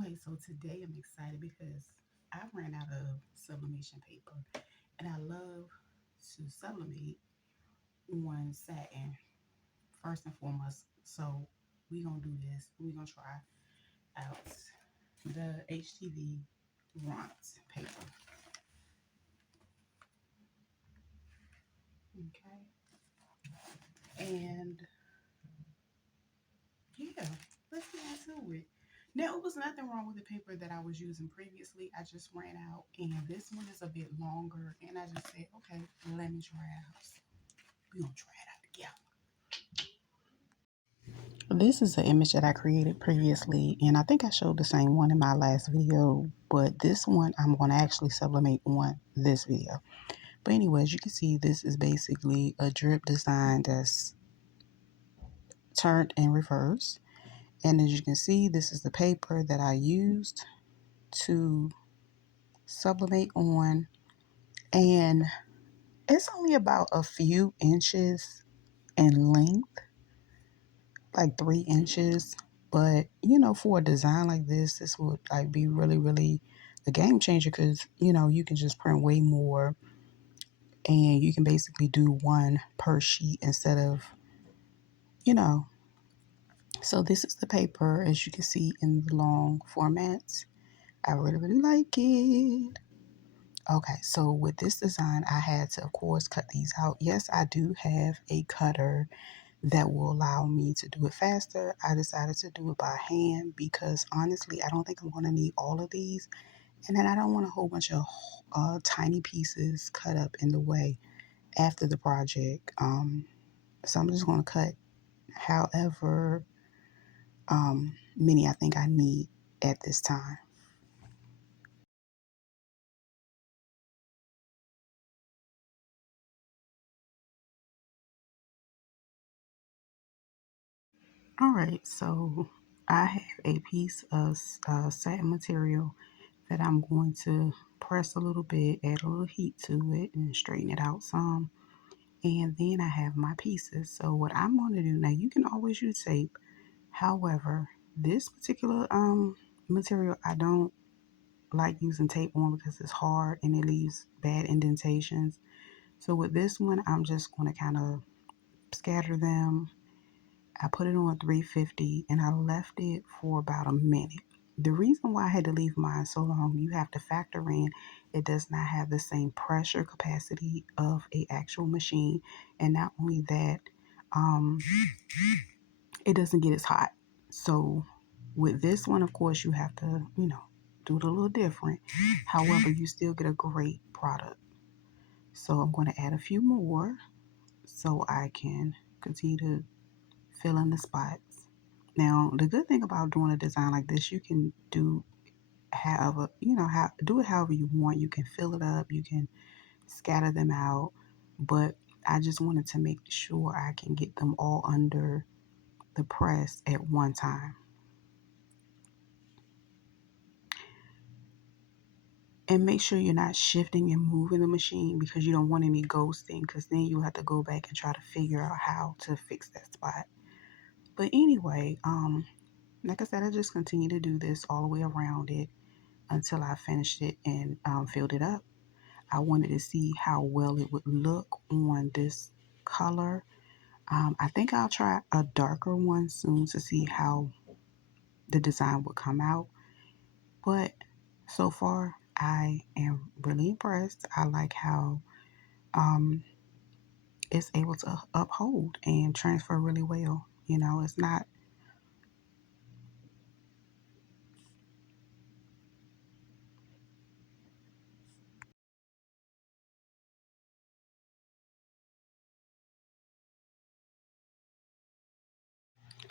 Okay, so today I'm excited because I ran out of sublimation paper and I love to sublimate on satin first and foremost. So we're gonna do this. We're gonna try out the HTV Ront paper. Okay. And yeah, let's get into it. Now, it was nothing wrong with the paper that I was using previously. I just ran out, and this one is a bit longer. And I just said, okay, let me try it out. So we're gonna try it out together. This is an image that I created previously, and I think I showed the same one in my last video, but this one I'm going to actually sublimate on this video. But anyway, as you can see, this is basically a drip design that's turned in reverse. And as you can see, this is the paper that I used to sublimate on, and it's only about a few inches in length, like 3 inches. But for a design like this would like be really, really a game changer because you can just print way more, and you can basically do one per sheet instead of you know. So this is the paper as you can see in the long formats. I really, really like it. Okay, so with this design, I had to, of course, cut these out. Yes, I do have a cutter that will allow me to do it faster. I decided to do it by hand because honestly, I don't think I'm going to need all of these. And then I don't want a whole bunch of tiny pieces cut up in the way after the project. So I'm just going to cut however many I think I need at this time. All right, so I have a piece of satin material that I'm going to press a little bit, add a little heat to it, and straighten it out some. And then I have my pieces. So what I'm going to do now, you can always use tape. However, this particular material, I don't like using tape on because it's hard and it leaves bad indentations. So with this one, I'm just going to kind of scatter them. I put it on 350 and I left it for about a minute. The reason why I had to leave mine so long, you have to factor in it does not have the same pressure capacity of a actual machine. And not only that, um, it doesn't get as hot. So with this one, of course, you have to, do it a little different. However, you still get a great product. So I'm going to add a few more so I can continue to fill in the spots. Now, the good thing about doing a design like this, you can do however, do it however you want. You can fill it up, you can scatter them out, but I just wanted to make sure I can get them all under the press at one time. And make sure you're not shifting and moving the machine because you don't want any ghosting because then you have to go back and try to figure out how to fix that spot. But anyway, like I said, I just continue to do this all the way around it until I finished it and filled it up. I wanted to see how well it would look on this color. I think I'll try a darker one soon to see how the design would come out. But so far, I am really impressed. I like how um, it's able to uphold and transfer really well. It's not.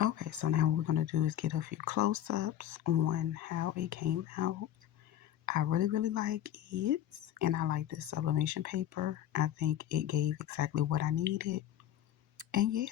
Okay, so now what we're going to do is get a few close-ups on how it came out. I really, really like it, and I like this sublimation paper. I think it gave exactly what I needed. And yeah,